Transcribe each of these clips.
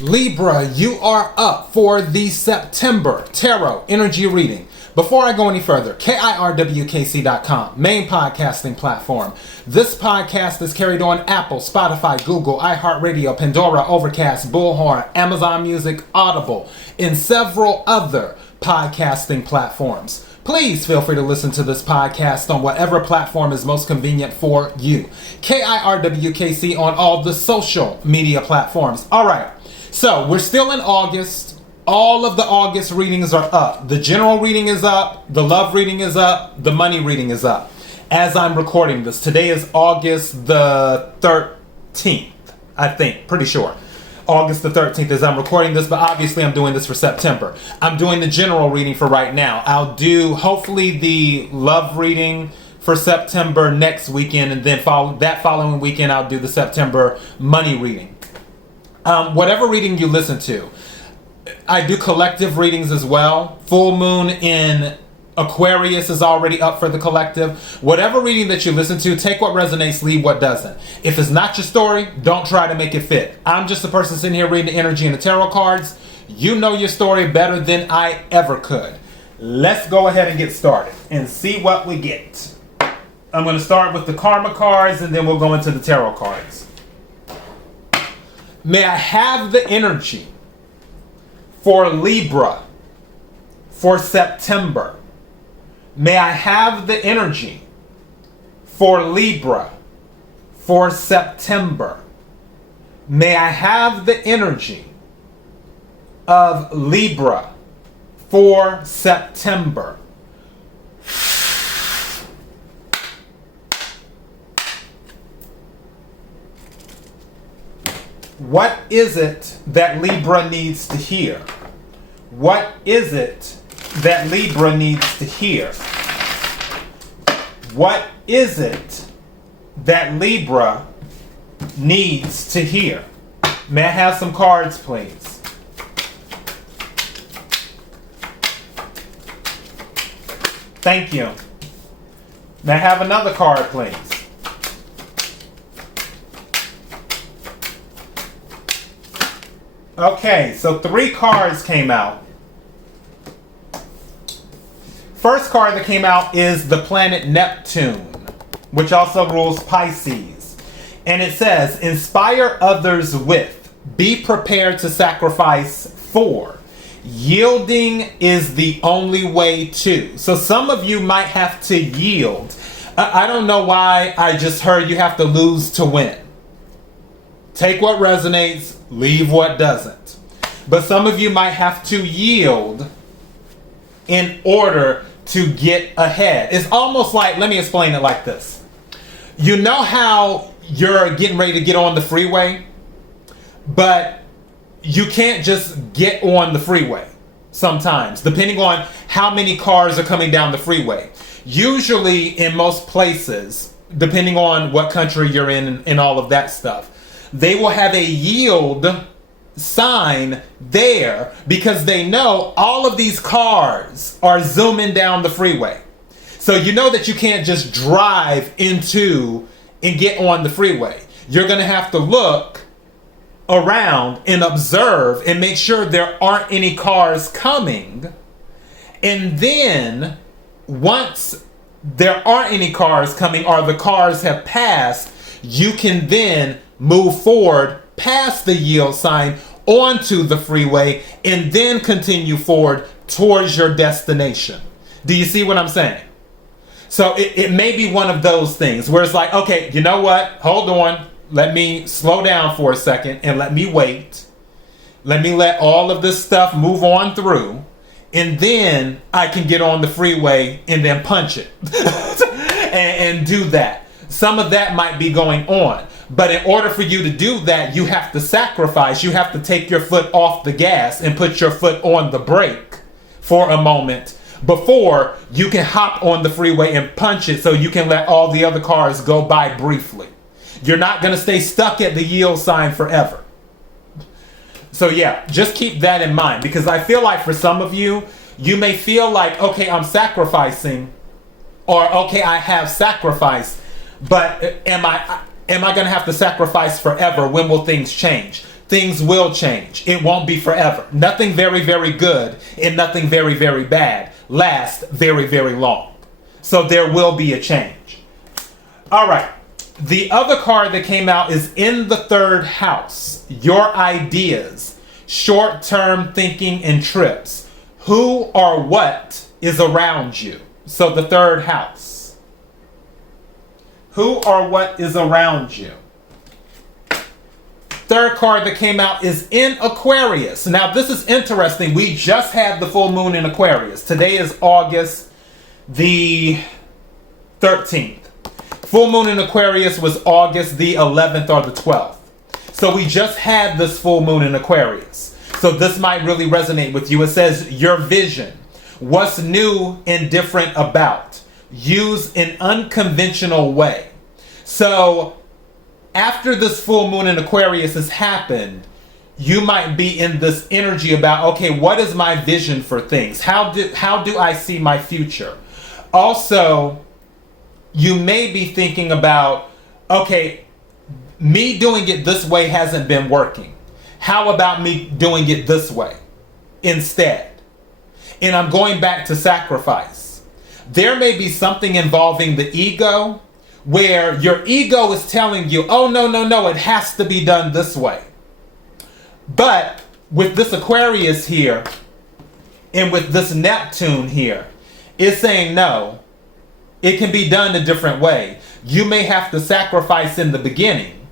Libra, you are up for the September Tarot Energy Reading. Before I go any further, kirwkc.com, main podcasting platform. This podcast is carried on Apple, Spotify, Google, iHeartRadio, Pandora, Overcast, Bullhorn, Amazon Music, Audible, and several other podcasting platforms. Please feel free to listen to this podcast on whatever platform is most convenient for you. KIRWKC on all the social media platforms. All right, so we're still in August. All of the August readings are up. The general reading is up. The love reading is up. The money reading is up. As I'm recording this, today is August the 13th, I think, pretty sure. August the 13th as I'm recording this, but obviously I'm doing this for September. I'm doing the general reading for right now. I'll do hopefully the love reading for September next weekend, and then that following weekend I'll do the September money reading. Whatever reading you listen to, I do collective readings as well. Full moon in Aquarius is already up for the collective. Whatever reading that you listen to, take what resonates, leave what doesn't. If it's not your story, don't try to make it fit. I'm just a person sitting here reading the energy and the tarot cards. You know your story better than I ever could. Let's go ahead and get started and see what we get. I'm going to start with the karma cards and then we'll go into the tarot cards. May I have the energy for Libra for September? May I have the energy for Libra for September? May I have the energy of Libra for September? What is it that Libra needs to hear? What is it that Libra needs to hear? What is it that Libra needs to hear? May I have some cards, please? Thank you. May I have another card, please? Okay, so 3 cards came out. First card that came out is the planet Neptune, which also rules Pisces. And it says, inspire others with, be prepared to sacrifice for. Yielding is the only way to. So some of you might have to yield. I don't know why I just heard you have to lose to win. Take what resonates, leave what doesn't. But some of you might have to yield in order to get ahead. It's almost like, let me explain it like this. You know how you're getting ready to get on the freeway, but you can't just get on the freeway sometimes, depending on how many cars are coming down the freeway. Usually in most places, depending on what country you're in and all of that stuff, they will have a yield sign there because they know all of these cars are zooming down the freeway. So you know that you can't just drive into and get on the freeway. You're going to have to look around and observe and make sure there aren't any cars coming. And then once there aren't any cars coming or the cars have passed, you can then move forward past the yield sign onto the freeway and then continue forward towards your destination. Do you see what I'm saying? So it may be one of those things where it's like, okay, you know what? Hold on. Let me slow down for a second and let me wait. Let me let all of this stuff move on through. And then I can get on the freeway and then punch it and do that. Some of that might be going on. But in order for you to do that, you have to sacrifice. You have to take your foot off the gas and put your foot on the brake for a moment before you can hop on the freeway and punch it so you can let all the other cars go by briefly. You're not going to stay stuck at the yield sign forever. So yeah, just keep that in mind, because I feel like for some of you, you may feel like, okay, I'm sacrificing, or okay, I have sacrificed, but am I going to have to sacrifice forever? When will things change? things will change. It won't be forever. Nothing very, very good and nothing very, very bad lasts very, very long. So there will be a change. All right. The other card that came out is in the third house. Your ideas, short-term thinking and trips. Who or what is around you? So the third house. Who or what is around you? Third card that came out is in Aquarius. Now this is interesting. We just had the full moon in Aquarius. Today is August the 13th. Full moon in Aquarius was August the 11th or the 12th. So we just had this full moon in Aquarius. So this might really resonate with you. It says your vision. What's new and different about? Use an unconventional way. So after this full moon in Aquarius has happened, you might be in this energy about, okay, what is my vision for things? How do I see my future? Also, you may be thinking about, okay, me doing it this way hasn't been working. How about me doing it this way instead? And I'm going back to sacrifice. There may be something involving the ego where your ego is telling you, oh, no, it has to be done this way. But with this Aquarius here and with this Neptune here, it's saying no. It can be done a different way. You may have to sacrifice in the beginning,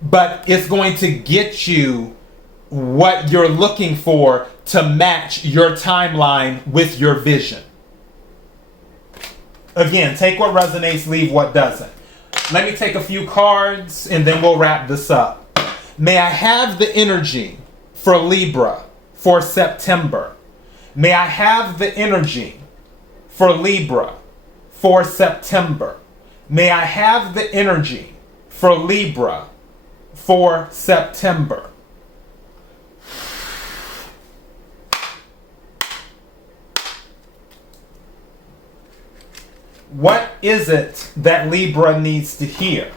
but it's going to get you what you're looking for to match your timeline with your vision. Again, take what resonates, leave what doesn't. Let me take a few cards and then we'll wrap this up. May I have the energy for Libra for September? May I have the energy for Libra for September? May I have the energy for Libra for September? What is it that Libra needs to hear?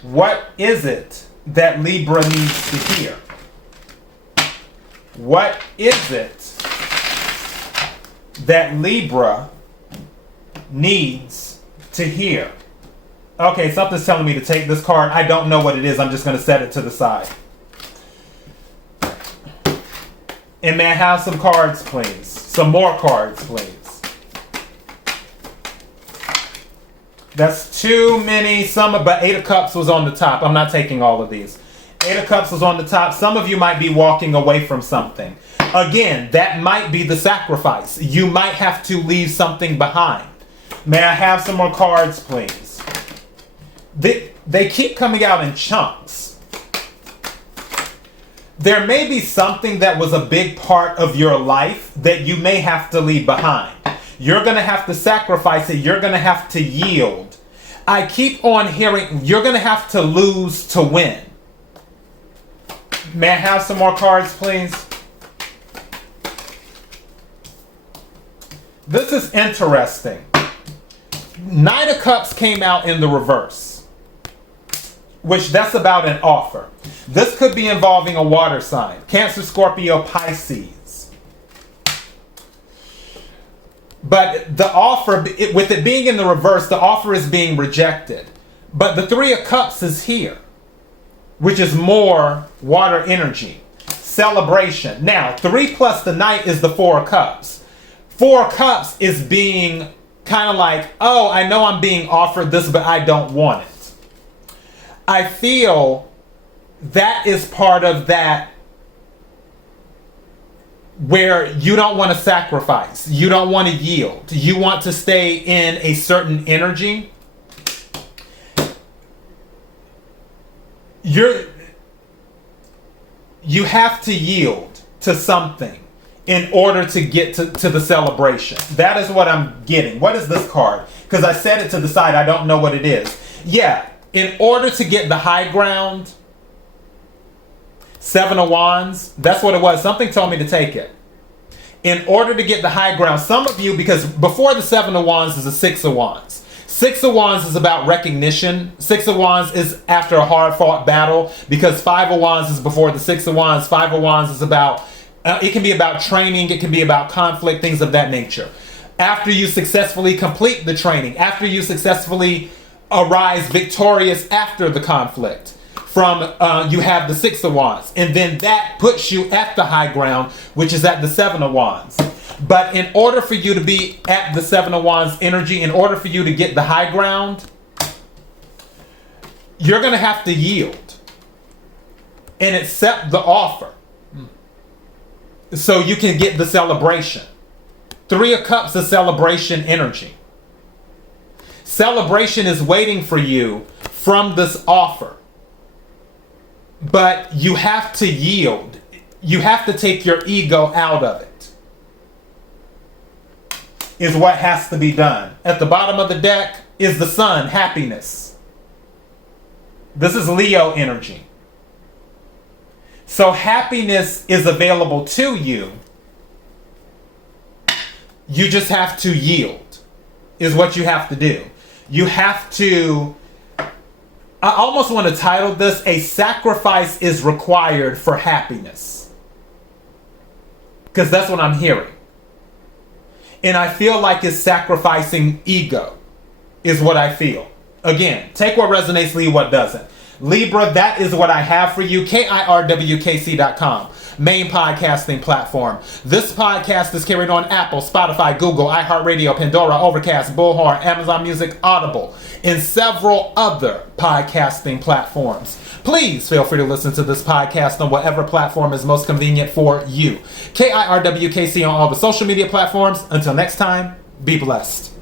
What is it that Libra needs to hear? What is it that Libra needs to hear? Okay, something's telling me to take this card. I don't know what it is. I'm just going to set it to the side. And may I have some cards, please? Some more cards, please. That's too many. But Eight of Cups was on the top. I'm not taking all of these. Eight of Cups was on the top. Some of you might be walking away from something. Again, that might be the sacrifice. You might have to leave something behind. May I have some more cards, please? They keep coming out in chunks. There may be something that was a big part of your life that you may have to leave behind. You're going to have to sacrifice it. You're going to have to yield. I keep on hearing you're going to have to lose to win. May I have some more cards, please? This is interesting. Nine of Cups came out in the reverse, which that's about an offer. This could be involving a water sign. Cancer, Scorpio, Pisces. But the offer, with it being in the reverse, the offer is being rejected. But the Three of Cups is here, which is more water energy. Celebration. Now, 3 plus the Knight is the Four of Cups. Four of Cups is being kind of like, oh, I know I'm being offered this, but I don't want it. I feel that is part of that where you don't want to sacrifice. You don't want to yield. You want to stay in a certain energy. You have to yield to something in order to get to the celebration. That is what I'm getting. What is this card? Because I set it to the side. I don't know what it is. Yeah, in order to get the high ground, Seven of Wands, that's what it was. Something told me to take it. In order to get the high ground, some of you, because before the Seven of Wands is the Six of Wands. Six of Wands is about recognition. Six of Wands is after a hard fought battle, because Five of Wands is before the Six of Wands. Five of Wands is about, it can be about training, it can be about conflict, things of that nature. After you successfully complete the training, after you successfully arise victorious after the conflict, from you have the Six of Wands, and then that puts you at the high ground, which is at the Seven of Wands. But in order for you to be at the Seven of Wands energy, in order for you to get the high ground, you're going to have to yield and accept the offer so you can get the celebration. Three of Cups is celebration energy. Celebration is waiting for you from this offer. But you have to yield. You have to take your ego out of it. Is what has to be done. At the bottom of the deck is the Sun, happiness. This is Leo energy. So happiness is available to you. You just have to yield, is what you have to do. You have to, I almost want to title this, A Sacrifice is Required for Happiness. Because that's what I'm hearing. And I feel like it's sacrificing ego, is what I feel. Again, take what resonates, leave what doesn't. Libra, that is what I have for you. kirwkc.com, main podcasting platform. This podcast is carried on Apple, Spotify, Google, iHeartRadio, Pandora, Overcast, Bullhorn, Amazon Music, Audible, and several other podcasting platforms. Please feel free to listen to this podcast on whatever platform is most convenient for you. KIRWKC on all the social media platforms. Until next time, be blessed.